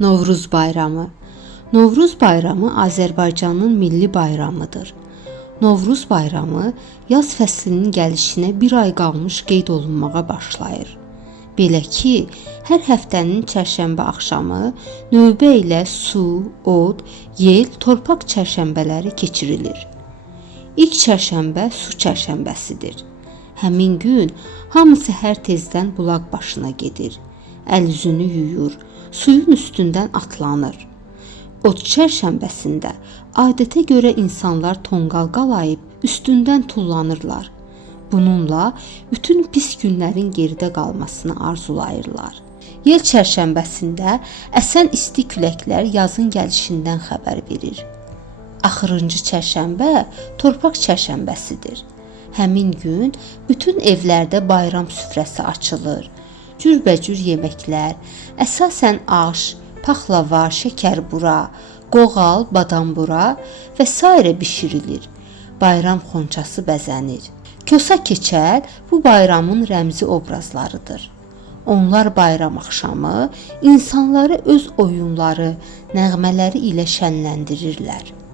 Novruz bayramı. Novruz bayramı Azərbaycanın milli bayramıdır. Novruz bayramı yaz fəslinin gəlişinə bir ay qalmış qeyd olunmağa başlayır. Belə ki, hər həftənin çərşənbə axşamı növbə ilə su, od, yel, torpaq çərşənbələri keçirilir. İlk çərşənbə su çərşənbəsidir. Həmin gün hamı səhər tezdən bulaq başına gedir. Əl-üzünü yuyur, suyun üstündən atlanır. Od çərşənbəsində adətə görə insanlar tonqal qalayıb üstündən tullanırlar. Bununla bütün pis günlərin geridə qalmasını arzulayırlar. Yel çərşənbəsində əsən isti küləklər yazın gəlişindən xəbər verir. Axırıncı çərşənbə torpaq çərşənbəsidir. Həmin gün bütün evlərdə bayram süfrəsi açılır. Cürbəcür yeməklər, əsasən aş, paxlava, şəkərbura, qoğal, badambura və s. bişirilir. Bayram xonçası bəzənir. Kosa keçəl bu bayramın rəmzi obrazlarıdır. Onlar bayram axşamı insanları öz oyunları, nəğmələri ilə şənləndirirlər.